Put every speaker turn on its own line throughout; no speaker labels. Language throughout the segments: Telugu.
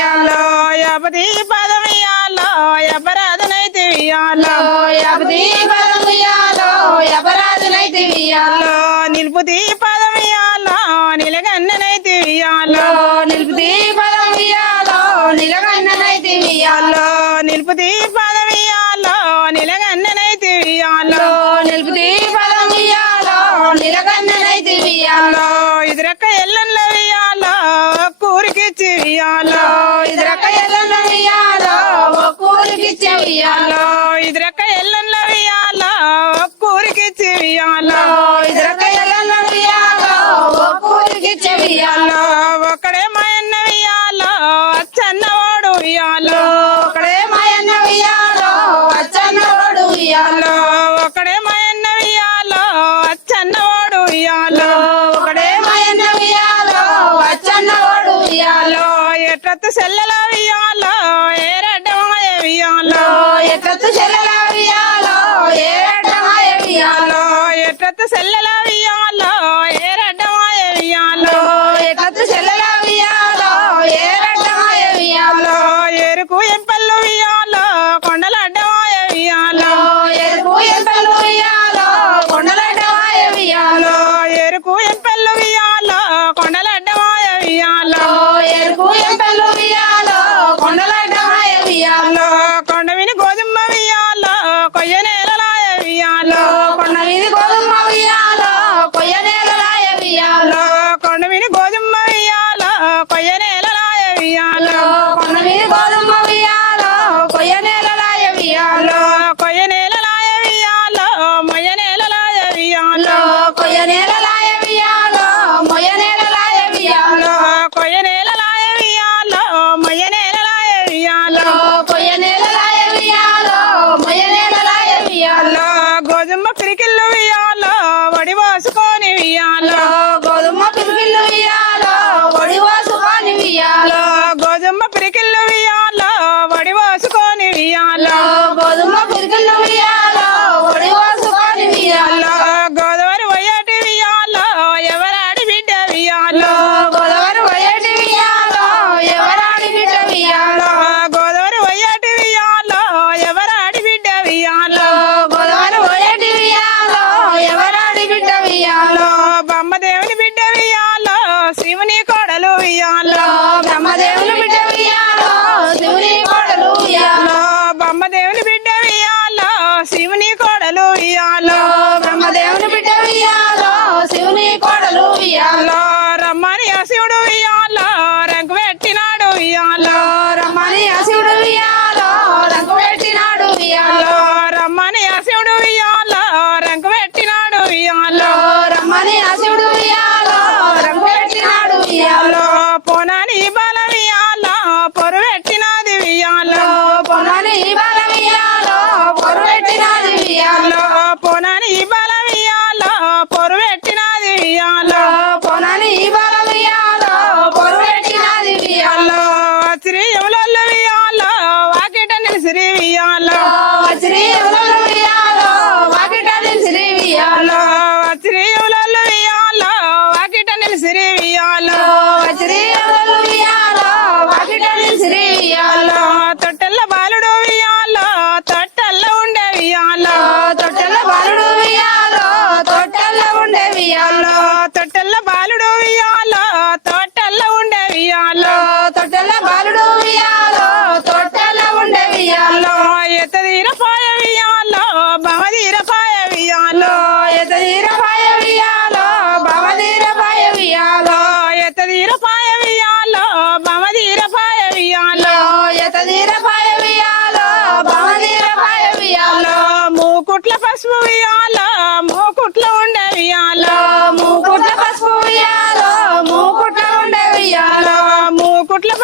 ఇయ్యాలో
యపది పదం ఇయ్యాలో అపరాధనైతే ఇయ్యాలో.
యపది పదం ఇయ్యాలో అపరాధనైతే ఇయ్యాలో.
నిలగన్ననైతే ఇయ్యాలో.
నిలుపుది పదం నిలగన్ననైతే ఇయ్యాలో.
నిలుపుది పదం ఇయ్యాలో నిలగన్ననైతే ఇయ్యాలో.
పదం ఇయ్యాలో నిలగన్ననైతే
ఎదురక్క ఎల్లంలో ఉయ్యాలో
ఇదరక ఎల్లన్న ఒక్కూరికి చెయ్యాలో?
ఇదరక ఎల్లన్న ఉయ్యాలో ఒక్కూరికి చెయ్యాలో? పెద్ద సెల్ ఎలా
mañanera.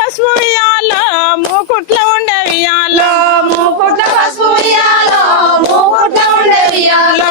పసుపు ఇయాలో మూకుట్ల ఉండే ఇయాలో
మూకుట్ల పసుపు ఇయాలో మూకుట్ల ఉండే ఇయాలో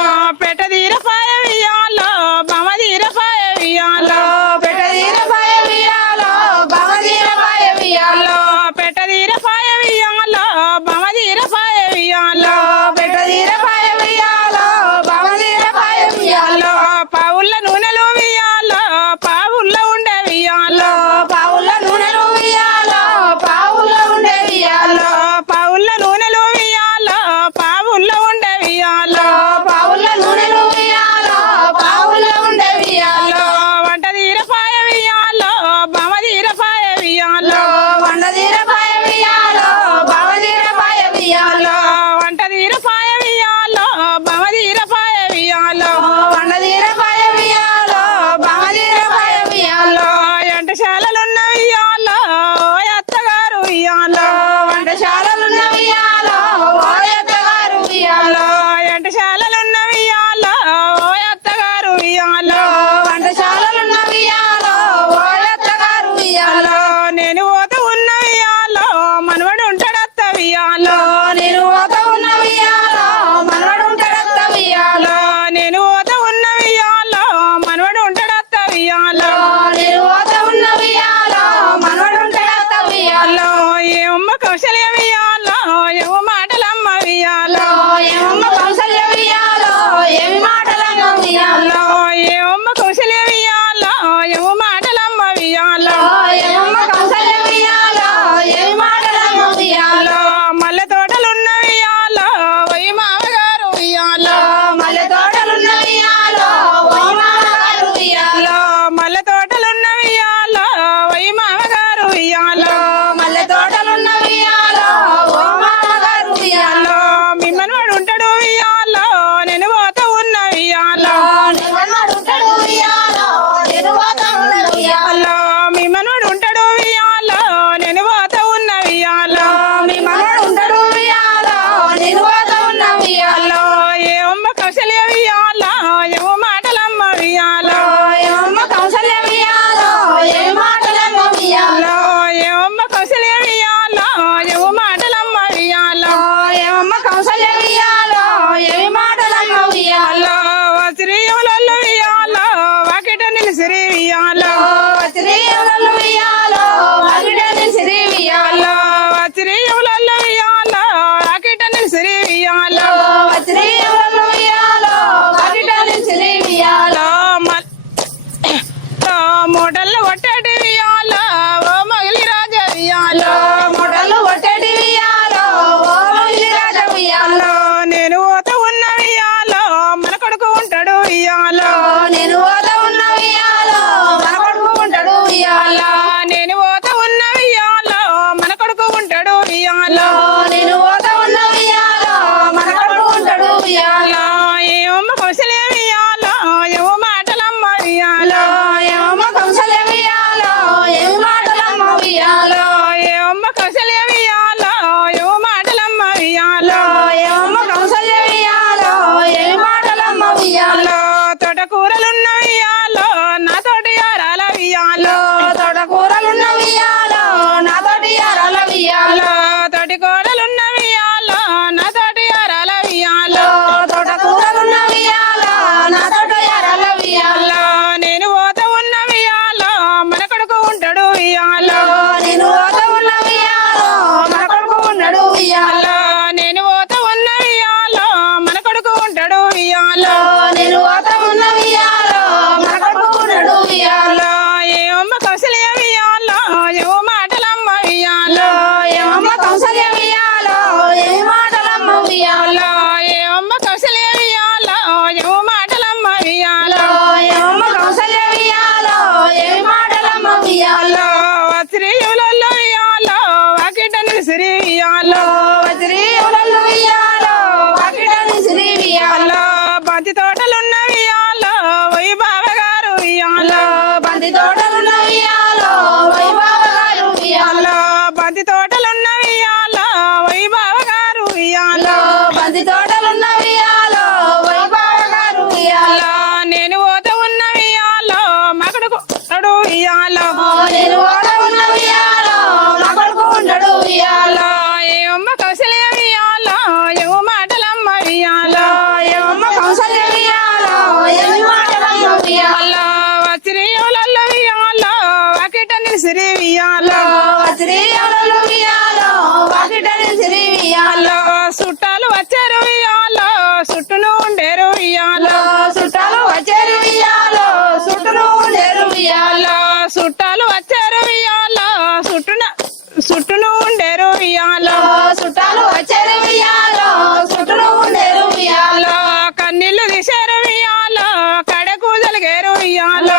గేరు ఇయ్యాలో కడకూజలు గేరు ఇయాలో